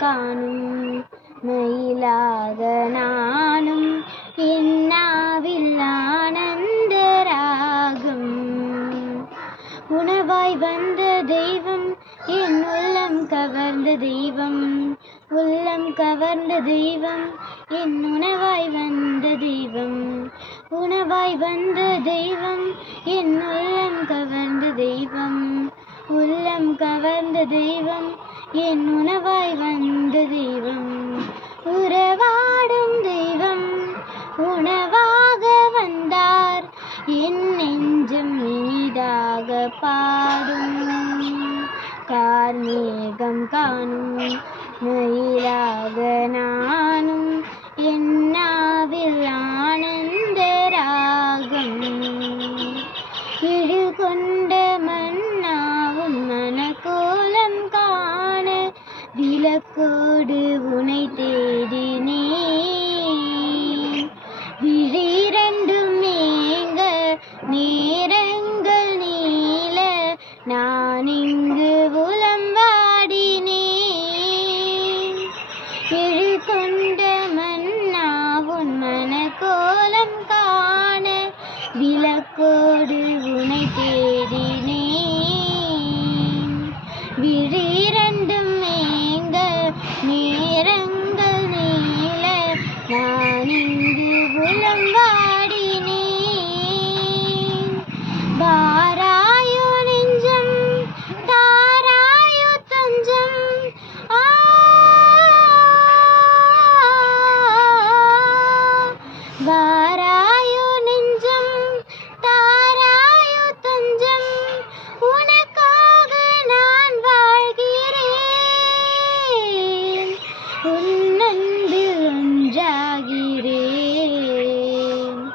காணும் மயிலாக நானும் என்னாவில் ஆனந்த ராகம். உணவாய் வந்த தெய்வம் என் உள்ளம் கவர்ந்த தெய்வம், உள்ளம் கவர்ந்த தெய்வம் என் உணவாய் வந்த தெய்வம். உணவாய் வந்த தெய்வம் என் உள்ளம் கவர்ந்த தெய்வம், உள்ளம் கவர்ந்த தெய்வம் என் உணவாய் வந்த தெய்வம். உறவாடும் தெய்வம் உணவாக வந்தார், என் நெஞ்சம் இனிதாக பாடும். கார்மேகம் காணும் மயிலாக நானும் என்னாவில் ஆனந்த ராகம். இழு கொண்ட மன்னாவும் மனக்கோலம் காண விளக்கோடு உனை தேடினேன். விழிரண்டும் ஏங்க நேரங்கள் நீள நான் இங்கு உளம் வாடினேன். எழு கொண்ட மன்னாவும் மனக்கோலம் காண விளக்கோடு உனை தேடினேன்.